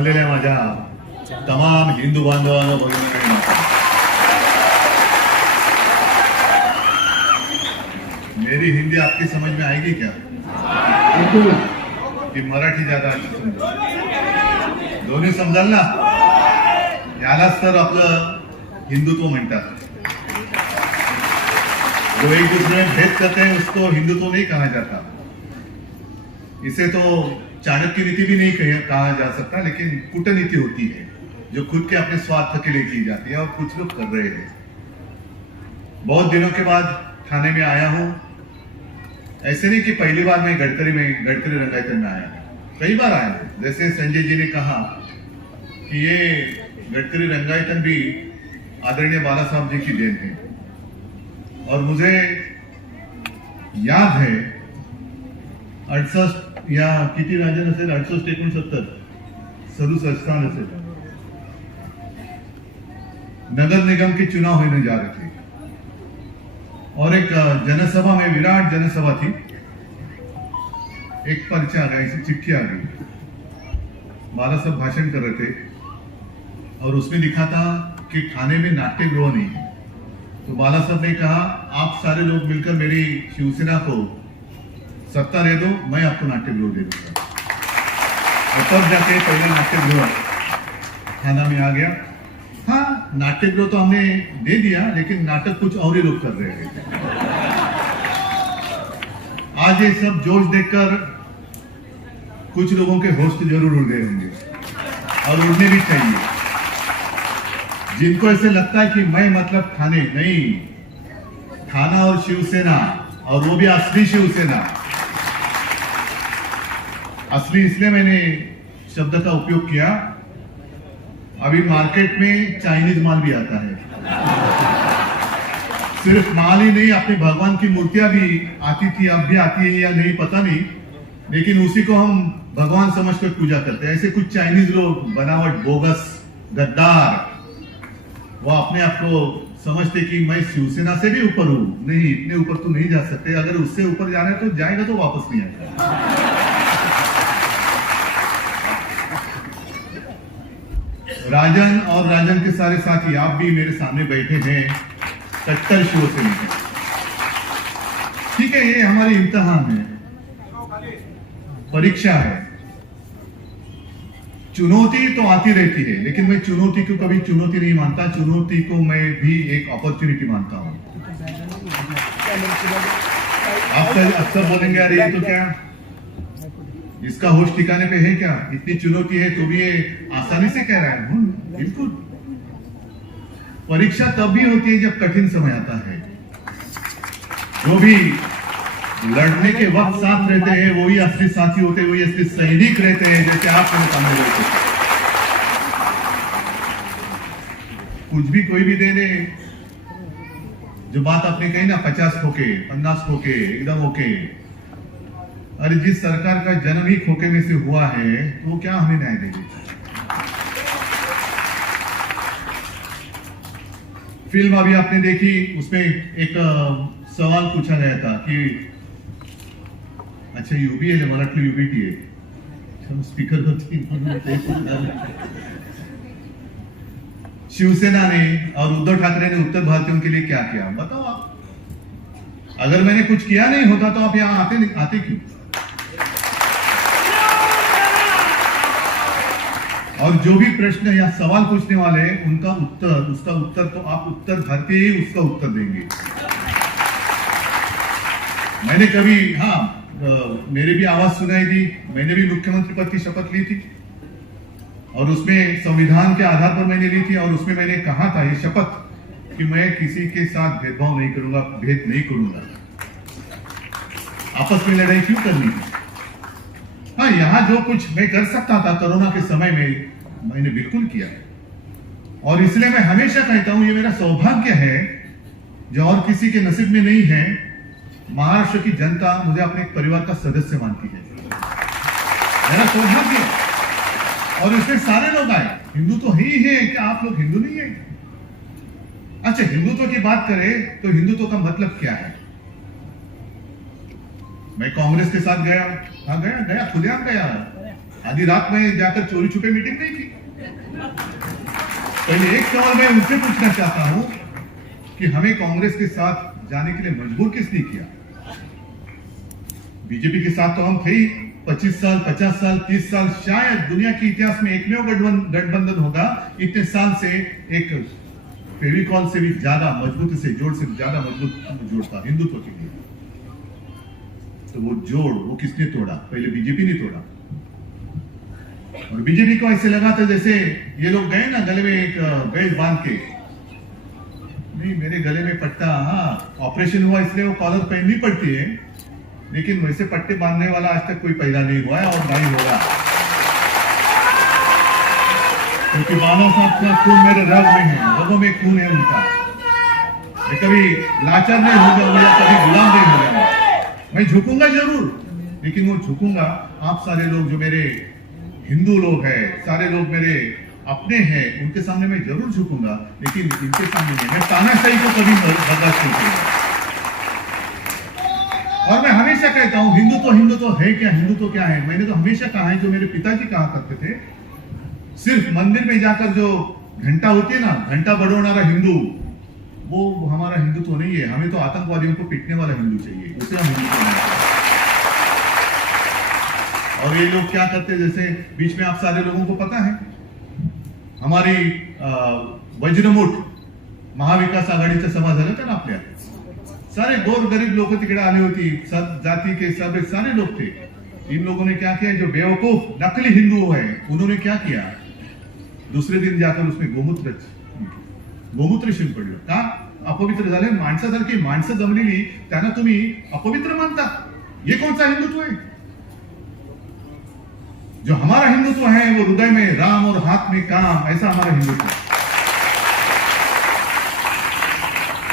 जमलेल्या माझ्या तमाम हिंदू बांधवांनो भगिनींनो, मेरी हिंदी आपकी समझ में आएगी क्या? कि मराठी ज्यादा दोन्ही समजाल ना? यालाच तर आपलं हिंदुत्व म्हणतात. जो एक दूसरे में भेद करते हैं उसको हिंदुत्व नहीं कहा जाता. इसे तो चाणक्य नीति भी नहीं कहा जा सकता, लेकिन कूटनीति होती है जो खुद के अपने स्वार्थ के लिए की जाती है और कुछ लोग कर रहे हैं. बहुत दिनों के बाद थाने में आया हूं. ऐसे नहीं कि पहली बार मैं गडकरी रंगायतन में आया, कई बार आया हूं. जैसे संजय जी ने कहा कि ये गडकरी रंगायतन भी आदरणीय बाला साहब जी की देन है. और मुझे याद है 68 या किती राजन असेल, 68-69 67 साल असेल, नगर निगम के चुनाव होने जा रहे थे और एक जनसभा में, विराट जनसभा थी, एक पर्चा आ गया, ऐसी चिट्ठी आ गई. बाला साहब भाषण कर रहे थे और उसमें लिखा था कि थाने में नाट्यगृह नहीं है. तो बाला साहब ने कहा, आप सारे लोग मिलकर मेरी शिवसेना को सत्ता दे दो, मैं आपको नाट्यगृह दे दूंगा. और तब जाके पहले नाट्यगृह थाना में आ गया. हाँ, नाट्यगृह तो हमने दे दिया, लेकिन नाटक कुछ और ही लोग कर रहे हैं. आज ये सब जोश देखकर कुछ लोगों के होश तो जरूर उड़ गए होंगे और उड़ने भी चाहिए. जिनको ऐसे लगता है कि मैं मतलब थाने नहीं, थाना और शिवसेना, और वो भी असली शिवसेना. असली इसलिए मैंने शब्द का उपयोग किया, अभी मार्केट में चाइनीज माल भी आता है. सिर्फ माल ही नहीं, अपने भगवान की मूर्तियां भी आती थी, अब भी आती है या नहीं पता नहीं, लेकिन उसी को हम भगवान समझकर पूजा करते हैं. ऐसे कुछ चाइनीज लोग, बनावट, बोगस, गद्दार, वो अपने आप को समझते कि मैं शिवसेना से भी ऊपर हूं. नहीं, इतने ऊपर तो नहीं जा सकते. अगर उससे ऊपर जाना है तो जाएगा तो वापस नहीं आएगा. राजन और राजन के सारे साथी, आप भी मेरे सामने बैठे हैं, कट्टर शिवसेना है. ठीक है, ये हमारी इम्तिहान है, परीक्षा है. चुनौती तो आती रहती है, लेकिन मैं चुनौती को कभी चुनौती नहीं मानता. चुनौती को मैं भी एक अपॉर्चुनिटी मानता हूं. आप अक्सर बोलेंगे, अरे ये तो क्या, इसका होश ठिकाने पे है क्या, इतनी चुनौती है तो भी ये आसानी से कह रहा है. बिल्कुल, परीक्षा तब भी होती है जब कठिन समय आता है. जो भी लड़ने के वक्त साथ रहते हैं वही असली साथी होते हैं, वही असली सैनिक रहते हैं, जैसे आप मेरे सामने रहते हैं. कुछ भी कोई भी दे दे, जो बात आपने कही ना, 50 खोके, 50 खोके, एकदम ओके. अरे जिस सरकार का जन्म ही खोके में से हुआ है तो क्या हमें न्याय देगी? फिल्म अभी आपने देखी, उसमें एक सवाल पूछा गया था कि अच्छा यूबी है, मला वाटलं यूबीटी आहे, स्पीकर होती. शिवसेना ने और उद्धव ठाकरे ने उत्तर भारतीयों के लिए क्या किया, बताओ आप. अगर मैंने कुछ किया नहीं होता तो आप यहां आते क्यों? और जो भी प्रश्न या सवाल पूछने वाले हैं, उसका उत्तर तो आप उत्तर भरते ही उसका उत्तर देंगे. मैंने कभी, हाँ, मेरी भी आवाज सुनाई दी. मैंने भी मुख्यमंत्री पद की शपथ ली थी और उसमें संविधान के आधार पर मैंने ली थी. और उसमें मैंने कहा था ये शपथ कि मैं किसी के साथ भेदभाव नहीं करूंगा, भेद नहीं करूंगा. आपस में लड़ाई क्यों करनी है? हाँ, यहां जो कुछ मैं कर सकता था कोरोना के समय में, मैंने बिल्कुल किया. और इसलिए मैं हमेशा कहता हूं, ये मेरा सौभाग्य है जो और किसी के नसीब में नहीं है. महाराष्ट्र की जनता मुझे अपने परिवार का सदस्य मानती है, मेरा सौभाग्य. और इसमें सारे लोग आए, हिंदू तो ही है, क्या आप लोग हिंदू नहीं है? अच्छा, हिंदुत्व की बात करें तो हिंदुत्व का मतलब क्या है? मैं कांग्रेस के साथ गया, हाँ गया खुलेआम गया. आधी रात में जाकर चोरी छुपे मीटिंग नहीं की। पहले एक सवाल मैं उनसे पूछना चाहता हूं कि हमें कांग्रेस के साथ जाने के लिए मजबूर किसने किया? बीजेपी के साथ तो हम थे ही 25 साल, 50 साल, 30 साल, शायद दुनिया के इतिहास में एकमेव गठबंधन होगा इतने साल से एक फेविकॉल से भी ज्यादा मजबूत से जोड़ से ज्यादा मजबूत जोड़ था हिंदुत्व के लिए। तो वो जोड़ वो किसने तोड़ा? पहले बीजेपी ने तोड़ा। और बीजेपी को ऐसे लगा था जैसे ये लोग गए ना गले में एक बेल्ट बांध के, नहीं मेरे गले में पट्टा, हाँ ऑपरेशन हुआ इसलिए वो कॉलर पहननी पड़ती है, लेकिन वैसे पट्टे बांधने वाला आज तक कोई पैदा नहीं हुआ है और नहीं होगा, क्योंकि बाबा साहब का खून मेरे रग में है, रगों में खून है उनका। मैं कभी लाचार नहीं हो जाऊंगा, कभी गुलाम नहीं हो जाऊंगा। मैं झुकूंगा जरूर, लेकिन वो झुकूंगा आप सारे लोग जो मेरे हिंदू लोग हैं, सारे लोग मेरे अपने हैं, उनके सामने मैं जरूर झुकूंगा, लेकिन इनके सामने नहीं। मैं तानाशाही को कभी बर्दाश्त नहीं करूंगा। और मैं हमेशा कहता हूं हिंदू तो है क्या, हिंदू तो क्या है? मैंने तो हमेशा कहा है, जो मेरे पिताजी कहा करते थे, सिर्फ मंदिर में जाकर जो घंटा होती है ना, घंटा बड़ोनारा हिंदू, वो हमारा हिंदू तो नहीं है। हमें तो आतंकवादियों को पीटने वाला हिंदू चाहिए, उसे हम हिंदू नहीं। और ये लोग क्या करते, जैसे बीच में आप सारे लोगों को पता है हमारी वज्रमुठ महाविकास आघाडीचा सभा झाला था ना, आपल्या सारे गोर गरीब लोग तिकडे आले होती, सब जाति के सब सारे लोग थे। इन लोगों ने क्या किया, जो बेवकूफ नकली हिंदू है उन्होंने क्या किया, दूसरे दिन जाकर उसमें गोमूत्र शिंप पडलं का? अपवित्र झाले। माणसासारखी माणसं जमलेली त्यांना तुम्ही अपवित्र मानता? ये कौन सा हिंदुत्व है? जो हमारा हिंदुत्व है वो हृदय में राम और हाथ में काम, ऐसा हमारा हिंदुत्व है।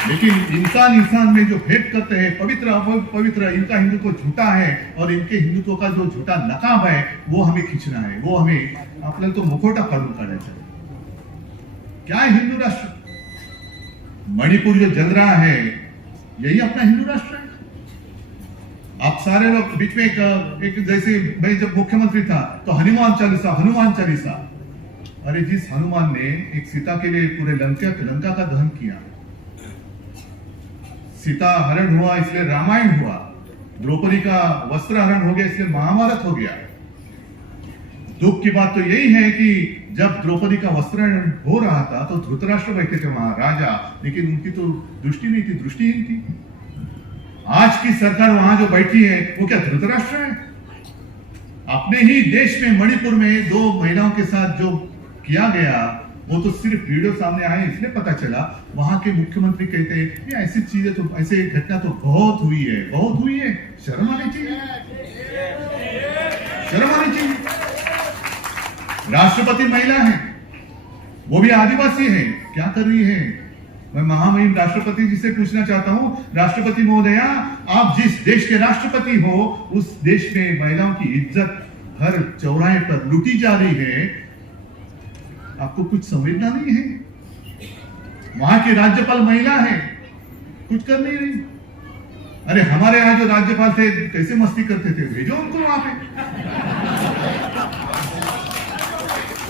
लेकिन इंसान में जो भेद करते हैं, पवित्र अपवित्र, इनका हिंदुत्व झूठा है और इनके हिंदुत्व का जो झूठा नकाब है वो हमें खींचना है, वो हमें आपल्याला तो मुखोटा फाड़ून काढायचा है। क्या है हिंदू राष्ट्र? मणिपुर जो जल रहा है यही अपना हिंदू राष्ट्र है। आप सारे लोग बीच में एक जैसे मैं जब मुख्यमंत्री था तो हनुमान चालीसा, अरे जिस हनुमान ने एक सीता के लिए पूरे लंका का दहन किया, सीता हरण हुआ इसलिए रामायण हुआ, द्रौपदी का वस्त्र हरण हो गया इसलिए महाभारत हो गया। दुख की बात तो यही है कि जब द्रौपदी का वस्त्रहरण हो रहा था तो धृतराष्ट्र बैठे थे महाराजा, लेकिन उनकी तो दृष्टि नहीं थी, दृष्टिहीन थी। आज की सरकार वहां जो बैठी है वो क्या धृतराष्ट्र है? अपने ही देश में मणिपुर में 2 महिलाओं के साथ जो किया गया वो तो सिर्फ वीडियो सामने आए इसलिए पता चला। वहां के मुख्यमंत्री कहते हैं ये ऐसी चीजें तो, ऐसे घटना तो बहुत हुई है, शर्म आनी चाहिए, शर्म आनी चाहिए। राष्ट्रपति महिला है, वो भी आदिवासी है, क्या कर रही है? मैं महामहिम राष्ट्रपति जी से पूछना चाहता हूं, राष्ट्रपति महोदया, आप जिस देश के राष्ट्रपति हो उस देश में महिलाओं की इज्जत हर चौराहे पर लूटी जा रही है, आपको कुछ समझना नहीं है? वहां की राज्यपाल महिला है, कुछ कर नहीं रही। अरे हमारे यहां जो राज्यपाल थे कैसे मस्ती करते थे, भेजो उनको वहां पे।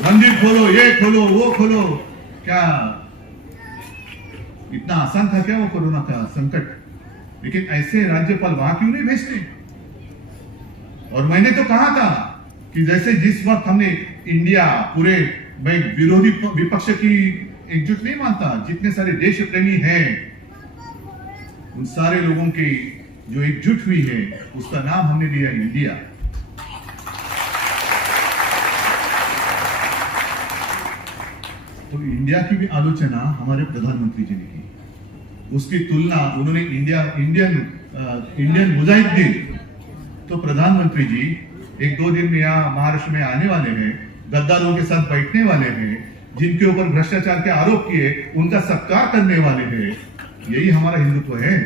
मंदिर खोलो, ये खोलो, वो खोलो, क्या इतना आसान था क्या वो कोरोना का संकट? लेकिन ऐसे राज्यपाल वहां क्यों नहीं भेजते? और मैंने तो कहा था कि जैसे जिस वक्त हमने इंडिया पूरे, मैं विरोधी विपक्ष की एकजुट नहीं मानता, जितने सारे देश प्रेमी हैं उन सारे लोगों की जो एकजुट हुई है उसका नाम हमने दिया इंडिया। तो इंडिया की भी आलोचना हमारे प्रधानमंत्री जी ने की, उसकी तुलना उन्होंने इंडियन मुजाहिदीन। तो प्रधानमंत्री जी 1-2 दिन में यहाँ महाराष्ट्र में आने वाले हैं, गद्दारों के साथ बैठने वाले हैं, जिनके ऊपर भ्रष्टाचार के आरोप किए उनका सत्कार करने वाले हैं। यही हमारा हिंदुत्व है।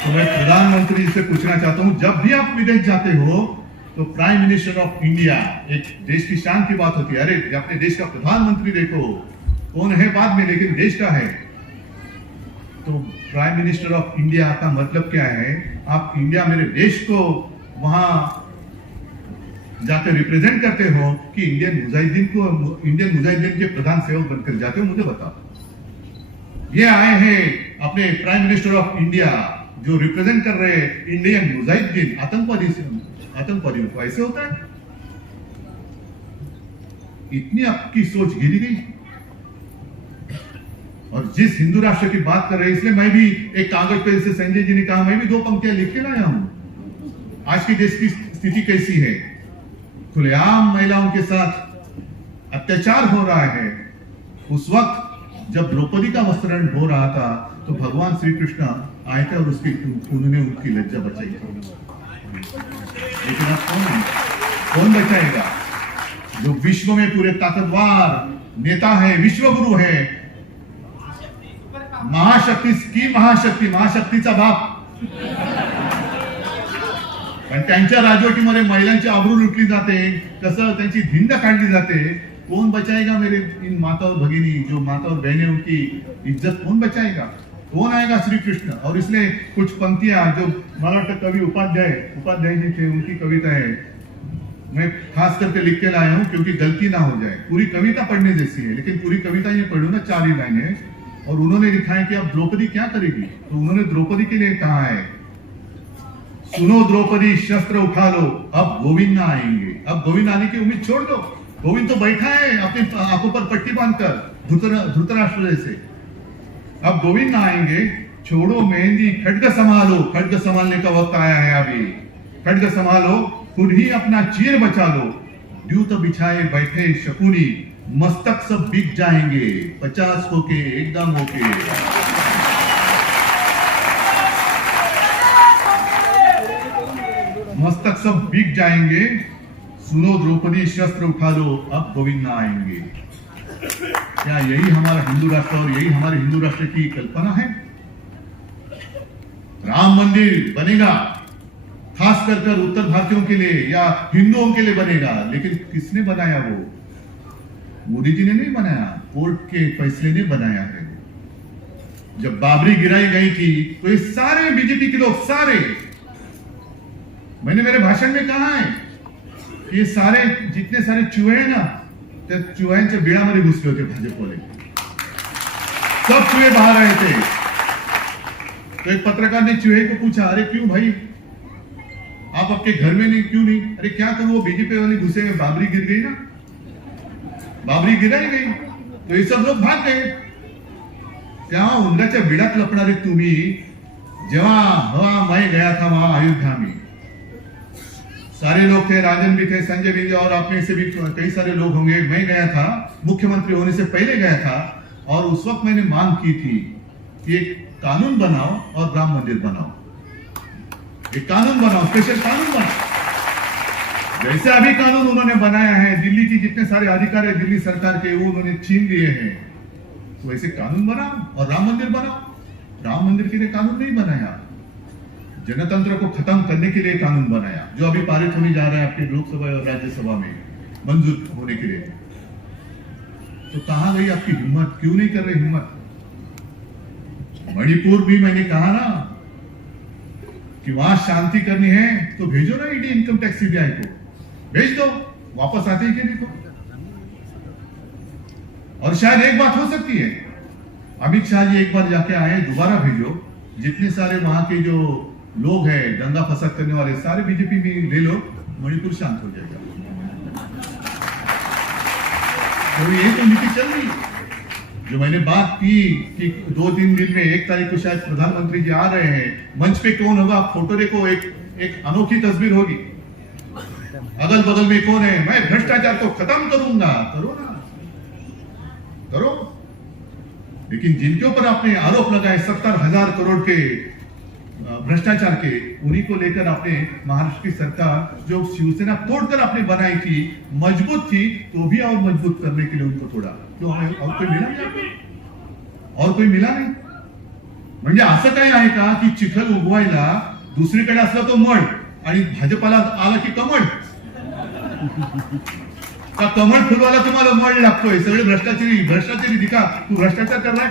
तो मैं प्रधानमंत्री जी से पूछना चाहता हूं, जब भी आप विदेश जाते हो तो प्राइम मिनिस्टर ऑफ इंडिया, एक देश की शान की बात होती है। अरे अपने देश का प्रधानमंत्री देखो, कौन है बाद में, लेकिन देश का है। तो प्राइम मिनिस्टर ऑफ इंडिया का मतलब क्या है? आप इंडिया, मेरे देश को वहां जाकर रिप्रेजेंट करते हो कि इंडियन मुजाहिदीन के प्रधान सेवक बनकर जाते हो, मुझे बताओ। ये आए हैं अपने प्राइम मिनिस्टर ऑफ इंडिया जो रिप्रेजेंट कर रहे हैं इंडियन मुजाहिदीन, आतंकवादियों को। ऐसे होता है? इतनी आपकी सोच गिरी गई। और जिस हिंदू राष्ट्र की बात कर रहे हैं, इसलिए मैं भी एक कागज पे, जैसे संजय जी ने कहा, मैं भी 2 पंक्तियां लिख के लाया हूं। आज की देश की स्थिति कैसी है? खुलेआम महिलाओं के साथ अत्याचार हो रहा है। उस वक्त जब द्रौपदी का वस्त्रण हो रहा था तो भगवान श्री कृष्ण आए थे और उन्होंने उनकी लज्जा बचाई थी। लेकिन अब कौन बचाएगा? जो विश्व में पूरे ताकतवर नेता है, विश्वगुरु है, महाशक्तीचा बाप, पण त्यांच्या राजवटीमध्ये महिलांची आबरू लुटली जाते, कसं त्यांची धिंड काढली जाते। कौन बचाएगा मेरे इन माता और भगिनी, जो माता और बहनें, उनकी इज्जत कौन बचाएगा? कौन आएगा? श्री कृष्ण। और इसलिए कुछ पंक्तियां जो मराठा कवि उपाध्याय जी थे, उनकी कविता है, मैं खास करके लिख के लाया हूं क्योंकि गलती ना हो जाए। पूरी कविता पढ़ने जैसी है, लेकिन पूरी कविता ये पढ़ो ना, 4 ही लाइनें, और उन्होंने लिखा है कि अब द्रौपदी क्या करेगी। तो उन्होंने द्रौपदी के लिए कहा है, सुनो द्रौपदी शस्त्र उठा लो, अब गोविंद ना आएंगे। अब गोविंद आने की उम्मीद छोड़ दो। गोविंद तो बैठा है अपनी आंखों पर पट्टी बांधकर, धृतराष्ट्र जैसे। अब गोविंद ना आएंगे, छोड़ो मेहंदी, खड्ग संभालो। खड्ग संभालने का वक्त आया है अभी। खड्ग संभालो, खुद ही अपना चीर बचा लो। द्यूत बिछाए बैठे शकुनी, मस्तक सब बिक जाएंगे, 50 होके एकदम होके। मस्तक सब बिक जाएंगे, सुनो द्रौपदी शस्त्र उठा लो, अब गोविंद ना आएंगे। क्या यही हमारा हिंदू राष्ट्र और यही हमारे हिंदू राष्ट्र की कल्पना है? राम मंदिर बनेगा खास कर उत्तर भारतीयों के लिए या हिंदुओं के लिए बनेगा, लेकिन किसने बनाया? वो मोदी जी ने नहीं बनाया, कोर्ट के फैसले ने बनाया है। जब बाबरी गिराई गई थी तो ये सारे बीजेपी के लोग, सारे, मैंने मेरे भाषण में कहा है कि ये सारे जितने सारे चूहे हैं ना, त्या चुह्यांच्या बिळामध्ये घुसले होते भाजपवाले, सब चूहे बाहर आए थे। तो एक पत्रकार ने चूहे को पूछा, अरे क्यों भाई आप आपके घर में नहीं, क्यों नहीं? अरे क्या करूं, वो बीजेपी वाले घुसे में बाबरी गिर गई ना, बाबरी गिराई गई तो ये सब लोग भाग गए। त्या उंदराच्या बिळात लपणारे तुम्ही, जेव्हा मैं गया था वहां अयोध्या में, सारे लोग थे, राजन भी थे, संजय भी, और आप में से भी कई सारे लोग होंगे। मैं गया था, मुख्यमंत्री होने से पहले गया था, और उस वक्त मैंने मांग की थी कि एक कानून बनाओ और राम मंदिर बनाओ, एक कानून बनाओ, स्पेशल कानून बनाओ। जैसे अभी कानून उन्होंने बनाया है, दिल्ली की जितने सारे अधिकार है दिल्ली सरकार के, वो उन्होंने छीन लिए हैं, वैसे कानून बनाओ और राम मंदिर बनाओ। राम मंदिर के लिए कानून नहीं बनाया, जनतंत्र को खत्म करने के लिए कानून बनाया, जो अभी पारित होने जा रहा है आपके लोकसभा और राज्यसभा में मंजूर होने के लिए। तो कहां गई आपकी हिम्मत? क्यों नहीं कर रहे हिम्मत? मणिपुर भी मैंने कहा ना कि वहां शांति करनी है तो भेजो ना ईडी, इनकम टैक्स, सीबीआई को भेज दो, वापस आते ही कि नहीं? और शायद एक बात हो सकती है, अमित शाह जी एक बार जाके आए, दोबारा भेजो, जितने सारे वहां के जो लोग हैं दंगा फसाद करने वाले, सारे बीजेपी में ले लो, मणिपुर शांत हो जाएगा। तो ये तो नीति चल रही है। जो मैंने बात की कि 2-3 दिन में 1 तारीख को शायद प्रधानमंत्री जी आ रहे हैं, मंच पे कौन होगा, फोटो देखो, एक अनोखी तस्वीर होगी, अगल बगल में कौन है, मैं भ्रष्टाचार को खत्म करूंगा। करो ना, करो। लेकिन जिनके ऊपर आपने आरोप लगाए 70,000 करोड़ के भ्रष्टाचार के, उन्हीं को लेकर आपने महाराष्ट्र की सरकार, जो शिवसेना तोड़कर आपने बनाई थी, मजबूत थी, तो भी और मजबूत करने के लिए उनको तोड़ा। क्यों? हमें और कोई मिला नहीं आपको? और कोई मिला नाही? म्हणजे असं काय आहे का की चिखल उगवायला दुसरीकडे असला तो मळ आणि भाजपाला आला की कमळ? का कमळ फुलवाला तुम्हाला मळ लागतोय? सगळे भ्रष्टाचारी दिखा, तू भ्रष्टाचार कर रहा है,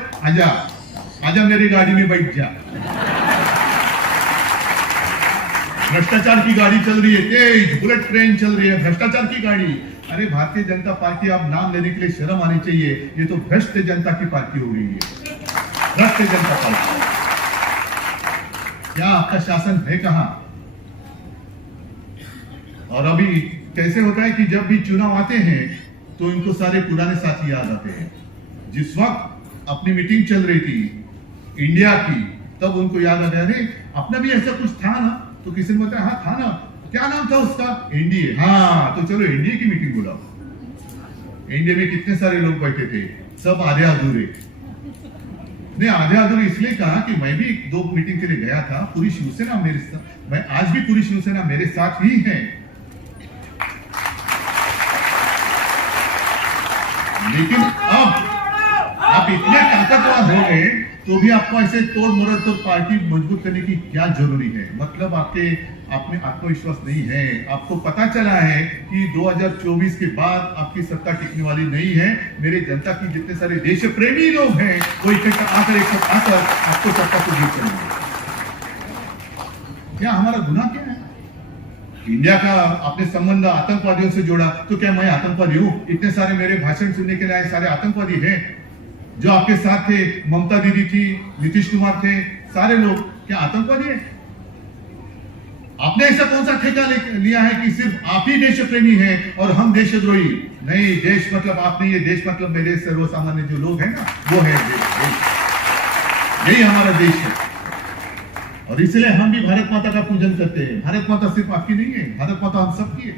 आजा मेरी गाड़ी में बैठ जा। भ्रष्टाचार की गाड़ी चल रही है, तेज बुलेट ट्रेन चल रही है, भ्रष्टाचार की गाड़ी। अरे भारतीय जनता पार्टी, आप नाम लेने के लिए शर्म आनी चाहिए। ये तो भ्रष्ट जनता की पार्टी हो गई है, भ्रष्ट जनता पार्टी। क्या आपका शासन है कहां? और अभी कैसे होता है कि जब भी चुनाव आते हैं तो इनको सारे पुराने साथी याद आते हैं। जिस वक्त अपनी मीटिंग चल रही थी इंडिया की, तब उनको याद आ गया, अरे अपना भी ऐसा कुछ था ना। तो किसी ने बताया, हाँ था ना, क्या नाम था उसका? एनडीए। हाँ, तो चलो एनडीए की मीटिंग बुलाओ। एनडीए में कितने सारे लोग बैठे थे, सब आधे अधूरे। ने आधे अधूरे इसलिए कहा कि मैं भी 2 मीटिंग के लिए गया था, पूरी शिवसेना मेरे साथ, मैं आज भी पूरी शिवसेना मेरे साथ ही है। लेकिन अब आप इतने ताकतवर हो गए तो भी आपको ऐसे तोड़ मरोड़ तो पार्टी मजबूत करने की क्या जरूरी है? मतलब आपके आप में आत्मविश्वास नहीं है। आपको पता चला है कि 2024 के बाद आपकी सत्ता टिकने वाली नहीं है। मेरे जनता की जितने सारे देश प्रेमी लोग हैं वो इकट्ठा आकर एक साथ आकर आपको सत्ता को जीत चलेंगे। क्या हमारा गुनाह क्या है? इंडिया का आपने संबंध आतंकवादियों से जोड़ा, तो क्या मैं आतंकवादी हूं? इतने सारे मेरे भाषण सुनने के लिए आए सारे आतंकवादी हैं जो आपके साथ थे? ममता दीदी थी, नीतीश कुमार थे, सारे लोग क्या आतंकवादी हैं? आपने ऐसा कौन सा ठेका लिया है कि सिर्फ आप ही देश प्रेमी हैं और हम देशद्रोही? नहीं, देश मतलब आप नहीं है, देश मतलब मेरे सर्वसामान्य जो लोग हैं ना, वो है देश। यही हमारा देश है और इसलिए हम भी भारत माता का पूजन करते हैं। भारत माता सिर्फ आपकी नहीं है, भारत माता हम सबकी है।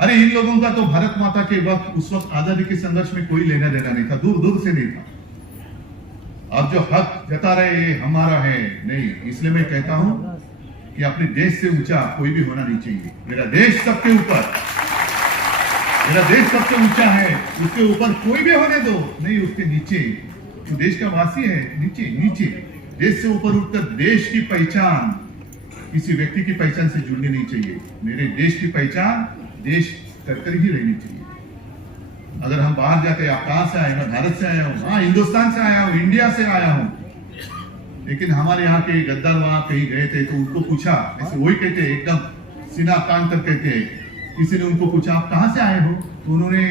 अरे इन लोगों का तो भारत माता के वक्त, उस वक्त आजादी के संघर्ष में कोई लेना देना नहीं था, दूर दूर से नहीं था। अब जो हक जता रहे ये हमारा है नहीं। इसलिए मैं कहता हूं कि अपने देश से ऊंचा कोई भी होना नहीं चाहिए। मेरा देश सबके ऊपर, मेरा देश सबसे ऊंचा है, उसके ऊपर कोई भी होने दो नहीं, उसके नीचे जो देश का वासी है, नीचे नीचे। देश से ऊपर उठकर देश की पहचान किसी व्यक्ति की पहचान से जुड़नी नहीं चाहिए। मेरे देश की पहचान देश करकर ही रहनी चाहिए। अगर हम बाहर जाते हैं, आप कहां से आए? मैं भारत से आया हूं, हाँ हिंदुस्तान से आया हूं, इंडिया से आया हूं। लेकिन हमारे यहाँ के गद्दार वहां कहीं गए थे तो उनको पूछा, ऐसे वही कहते एकदम सीना तान कर कहते हैं, किसी ने उनको पूछा आप कहां से आए हो? तो उन्होंने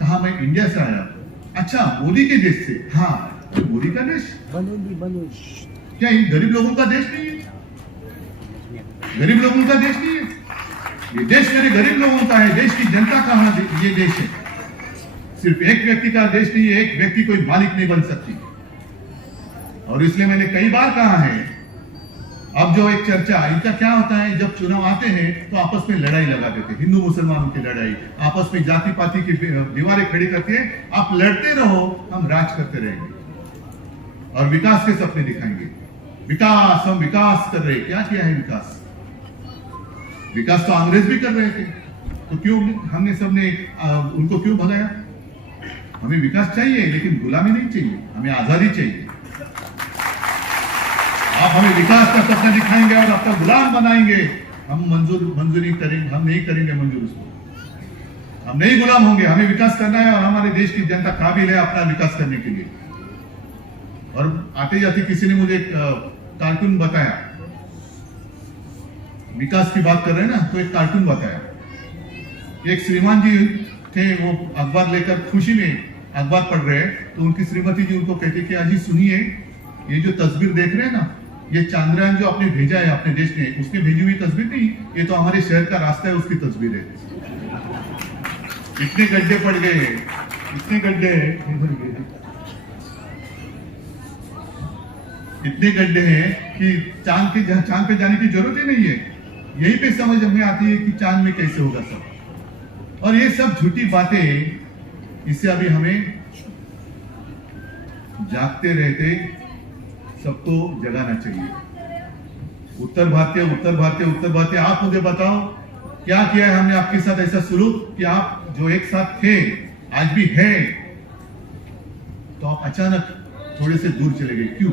कहा मैं इंडिया से आया। अच्छा, मोदी के देश से? हाँ, मोदी का देश? क्या इन गरीब लोगों का देश नहीं है? गरीब लोगों का देश नहीं है? ये देश मेरे गरीब लोगों का है। देश की जनता का ये देश है। सिर्फ एक व्यक्ति का देश नहीं है। एक व्यक्ति कोई मालिक नहीं बन सकती। और इसलिए मैंने कई बार कहा है, अब जो एक चर्चा इनका क्या होता है, जब चुनाव आते हैं तो आपस में लड़ाई लगा देते हैं, हिंदू मुसलमानों की लड़ाई, आपस में जाति पाति की दीवारें खड़ी करती है। आप लड़ते रहो, हम राज करते रहेंगे और विकास के सपने दिखाएंगे। विकास, हम विकास कर रहे। क्या किया है विकास? विकास तो अंग्रेज भी कर रहे थे, तो क्यों हमने सबने उनको क्यों भगाया? हमें विकास चाहिए लेकिन गुलामी नहीं चाहिए, हमें आजादी चाहिए। आप हमें विकास का सपना दिखाएंगे और आपका गुलाम बनाएंगे, हम मंजूरी करेंगे, हम नहीं करेंगे मंजूर उसको। हम नहीं गुलाम होंगे, हमें विकास करना है और हमारे देश की जनता काबिल है अपना विकास करने के लिए। और आते जाते किसी ने मुझे कार्टून बताया, विकास की बात कर रहे हैं ना, तो एक कार्टून बताया। एक श्रीमान जी थे, वो अखबार लेकर खुशी में अखबार पढ़ रहे हैं, तो उनकी श्रीमती जी उनको कहती कि अजी सुनिए, ये जो तस्वीर देख रहे हैं ना, ये चांद्रयान जो आपने भेजा है अपने देश ने, उसने भेजी हुई तस्वीर नहीं, ये तो हमारे शहर का रास्ता है, उसकी तस्वीर है। इतने गड्ढे पड़ गए, इतने गड्ढे, इतने गड्ढे हैं कि चांद पे जाने की जरूरत ही नहीं है। यहीं पे समझ में आती है कि चांद में कैसे होगा सब। और ये सब झूठी बातें, इससे अभी हमें जागते रहते सबको जगाना चाहिए। उत्तर भारतीय आप मुझे बताओ क्या किया है हमने आपके साथ ऐसा सुलूक कि आप जो एक साथ थे आज भी है, तो आप अचानक थोड़े से दूर चले गए, क्यों?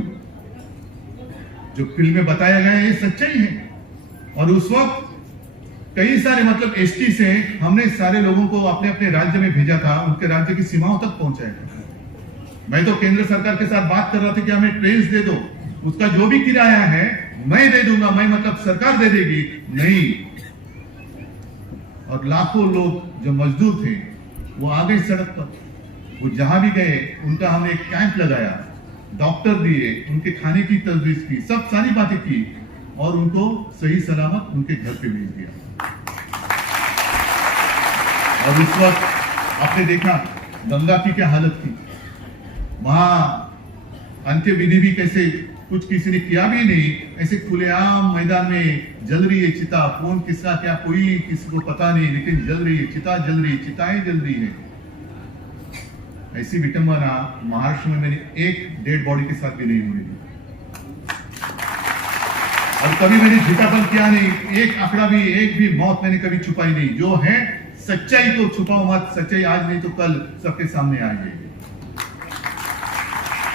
जो फिल्म में बताया गया है ये सच्चाई है। और उस वक्त कई सारे मतलब एसटी से हमने सारे लोगों को अपने अपने राज्य में भेजा था, उनके राज्य की सीमाओं तक पहुंचाया था। मैं तो केंद्र सरकार के साथ बात कर रहा था कि हमें ट्रेन दे दो, उसका जो भी किराया है मैं दे दूंगा, मैं मतलब सरकार दे देगी, नहीं। और लाखों लोग जो मजदूर थे वो आ गए सड़क पर, वो जहां भी गए उनका हमने एक कैंप लगाया, डॉक्टर दिए, उनके खाने की तजवीज की, सब सारी बातें की और उनको सही सलामत उनके घर पे भेज दिया। और उस वक्त आपने देखा गंगा की क्या हालत थी, वहां अंत्य विधि भी कैसे कुछ किसी ने किया भी नहीं, ऐसे खुलेआम मैदान में जल रही है चिता, कौन किसका क्या कोई किसी को पता नहीं, लेकिन जल रही है चिता, जल रही है चिताएं जल रही है। ऐसी विटंबना महाराष्ट्र में मैंने एक डेड बॉडी के साथ भी नहीं हुई और कभी मैंने झूठापन किया नहीं, एक आंकड़ा भी, एक भी मौत मैंने कभी छुपाई नहीं। जो है सच्चाई को छुपाओ मत, सच्चाई आज नहीं तो कल सबके सामने आ जाएगी।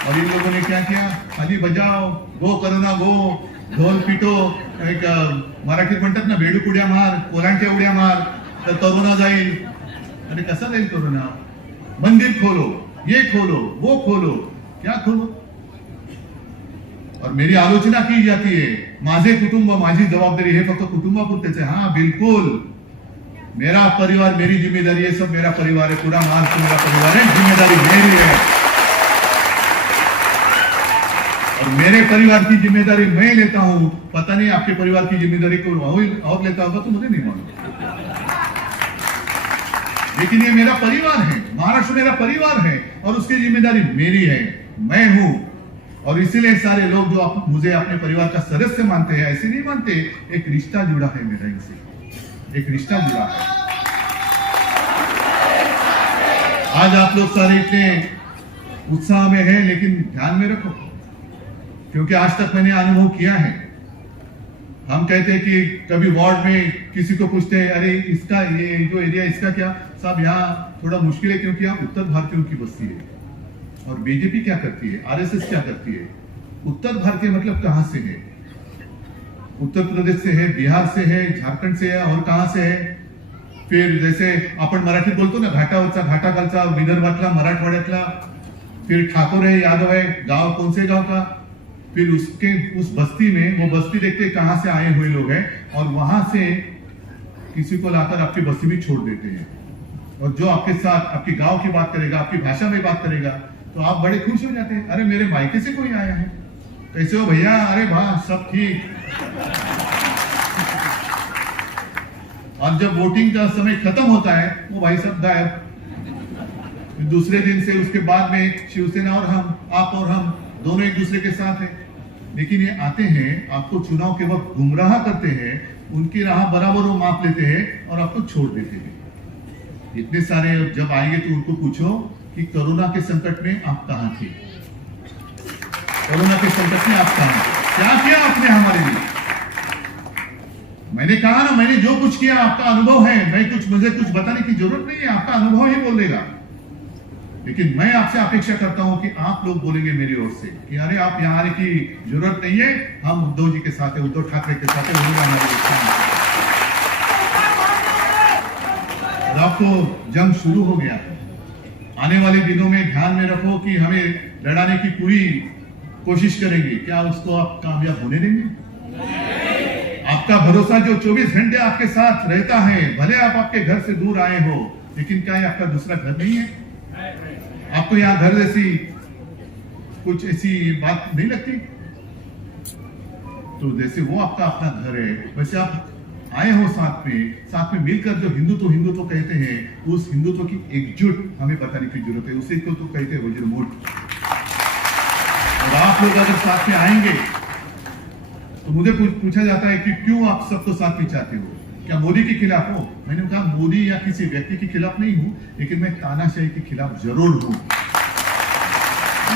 और इन लोगों ने क्या किया, खाली बजाओ, गो करोना गो, ढोल पिटो, एक मराठीत म्हणतात ना बेडूक उड्या मार, कोलांट्या उड्या मार, तर करोना जाईल। अरे कसा जाईल करोना? मंदिर खोलो, ये खोलो, वो खोलो, क्या खोलो? और मेरी आलोचना की जाती है, माझे कुटुंब माझी जबाबदारी, हे फक्त कुटुंबापुरतेच आहे। हाँ बिल्कुल, मेरा परिवार मेरी जिम्मेदारी है, सब मेरा परिवार है, पूरा महाराष्ट्र मेरा परिवार है, जिम्मेदारी मेरी है और मेरे परिवार की जिम्मेदारी मैं लेता हूं। पता नहीं आपके परिवार की जिम्मेदारी को और लेता होगा तो मुझे नहीं मालूम, लेकिन ये मेरा परिवार है, महाराष्ट्र मेरा परिवार है और उसकी जिम्मेदारी मेरी है, मैं हूं। और इसीलिए सारे लोग जो मुझे अपने परिवार का सदस्य मानते हैं, ऐसे नहीं मानते, एक रिश्ता जुड़ा है मेरा इनसे, एक रिश्ता जुड़ा है। आज आप लोग सारे इतने उत्साह में हैं, लेकिन ध्यान में रखो, क्योंकि आज तक मैंने अनुभव किया है। हम कहते हैं कि कभी वार्ड में किसी को पूछते हैं, अरे इसका ये जो एरिया इसका क्या, साहब यहाँ थोड़ा मुश्किल है क्योंकि यहाँ उत्तर भारतीयों की बस्ती है। और बीजेपी क्या करती है, आरएसएस क्या करती है, उत्तर भारतीय मतलब कहां से है? उत्तर प्रदेश से है, बिहार से है, झारखंड से है, और कहां से है? फिर जैसे आपण मराठीत बोलतो ना, घाटावरचा, घाटाखालचा, विदर्भातला, मराठवाड्यातला, फिर ठाकुर है, यादव है, गांव कौन से गांव का, फिर उसके उस बस्ती में वो बस्ती देखते कहां से आए हुए लोग हैं और वहां से किसी को लाकर आपकी बस्ती में छोड़ देते हैं। और जो आपके साथ आपके गांव की बात करेगा, आपकी भाषा में बात करेगा, तो आप बड़े खुश हो जाते हैं, अरे मेरे मायके से कोई आया है, कैसे हो भैया, अरे वाह सब ठीक। और जब वोटिंग का समय खत्म होता है वो भाई सब गायब। दूसरे दिन से उसके बाद में शिवसेना और हम, आप और हम दोनों एक दूसरे के साथ हैं, लेकिन ये आते हैं आपको चुनाव के वक्त गुमराह करते हैं, उनकी राह बराबर वो माप लेते हैं और आपको छोड़ देते हैं। इतने सारे जब आएंगे तो उनको पूछो कि कोरोना के संकट में आप कहां थे, कोरोना के संकट में आप कहां थे, क्या किया आपने हमारे लिए? मैंने कहा ना, मैंने जो कुछ किया आपका अनुभव है, मुझे कुछ बताने की जरूरत नहीं है, आपका अनुभव ही बोलेगा। लेकिन मैं आपसे अपेक्षा करता हूं कि आप लोग बोलेंगे मेरी ओर से कि अरे आप यहां आने की जरूरत नहीं है, हम उद्धव जी के साथ है, उद्धव ठाकरे के साथ है, आपको जंग शुरू हो गया। आने वाले दिनों में ध्यान में रखो कि हमें लड़ाने की पूरी कोशिश करेंगे, क्या उसको आप कामयाब होने देंगे? आपका भरोसा जो 24 घंटे आपके साथ रहता है, भले आप आपके घर से दूर आए हो, लेकिन क्या ये आपका दूसरा घर नहीं है? आपको यहाँ घर जैसी कुछ ऐसी बात नहीं लगती? तो जैसे वो आपका अपना घर है, वैसे आप आए हो साथ में मिलकर जो हिंदुत्व कहते हैं, उस हिंदुत्व की एकजुट हमें बताने की जरूरत है। उसी को तो कहते हैं वज्रमूठ। और आप लोग अगर साथ में आएंगे तो मुझे पूछा जाता है कि क्यों आप सबको साथ में चाहते हो, क्या मोदी के खिलाफ हो? मैंने कहा मोदी या किसी व्यक्ति के खिलाफ नहीं हूं, लेकिन मैं तानाशाही के खिलाफ जरूर हूं।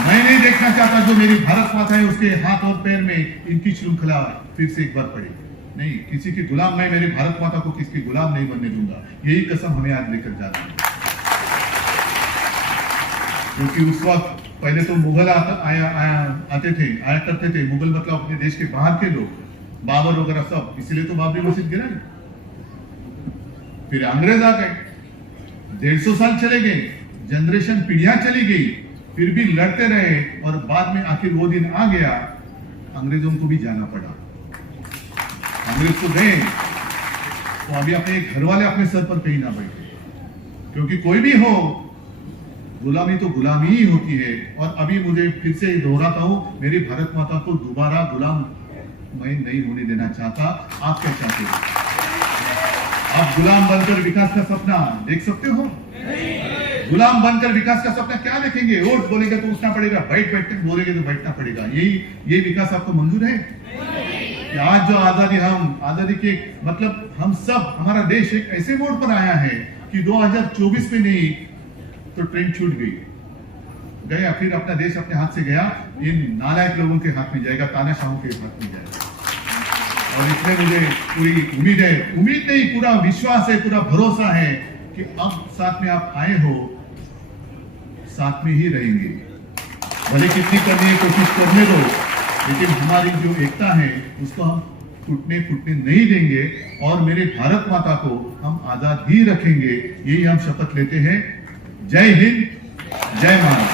मैं नहीं देखना चाहता जो मेरी भारत माता है उसके हाथ और पैर में इनकी श्रृंखला फिर से एक बार पड़े। नहीं, किसी की गुलाम, मैं मेरी भारत माता को किसी की गुलाम नहीं बनने दूंगा। यही कसम हमें आज लेकर जाना है, क्योंकि उस वक्त पहले तो मुगल आते थे। मुगल मतलब अपने देश के बाहर के लोग, बाबर वगैरह सब, इसलिए तो बाबरी मस्जिद गिराई। फिर अंग्रेज आ गए, 150 साल चले गए, जनरेशन पीढ़ियां चली गई, फिर भी लड़ते रहे और बाद में आखिर वो दिन आ गया, अंग्रेजों को भी जाना पड़ा। कांग्रेस को दें तो अभी अपने घर वाले अपने सर पर कहीं ना बैठे, क्योंकि कोई भी हो गुलामी तो गुलामी ही होती है। और अभी मुझे फिर से दोहराता हूं, मेरी भारत माता को दोबारा गुलाम मैं नहीं होने देना चाहता। आप क्या चाहते हो? आप गुलाम बनकर विकास का सपना देख सकते हो? गुलाम बनकर विकास का सपना क्या देखेंगे? वोट बोलेंगे तो उठना पड़ेगा, बैठ कर बोलेंगे तो बैठना पड़ेगा, यही विकास आपको मंजूर है? कि आज जो आजादी के मतलब हम सब, हमारा देश एक ऐसे मोड़ पर आया है कि 2024 में नहीं तो ट्रेन छूट गया, फिर अपना देश अपने हाथ से गया, इन नालायक लोगों के हाथ में जाएगा, तानाशाहों के हाथ में जाएगा। और इसमें मुझे पूरी उम्मीद नहीं, पूरा विश्वास है, पूरा भरोसा है कि अब साथ में आप आए हो, साथ में ही रहेंगे। भले कितनी करने की कोशिश करने दो, लेकिन हमारी जो एकता है उसको हम टूटने नहीं देंगे और मेरे भारत माता को हम आजाद ही रखेंगे। यही हम शपथ लेते हैं। जय हिंद, जय महाराष्ट्र।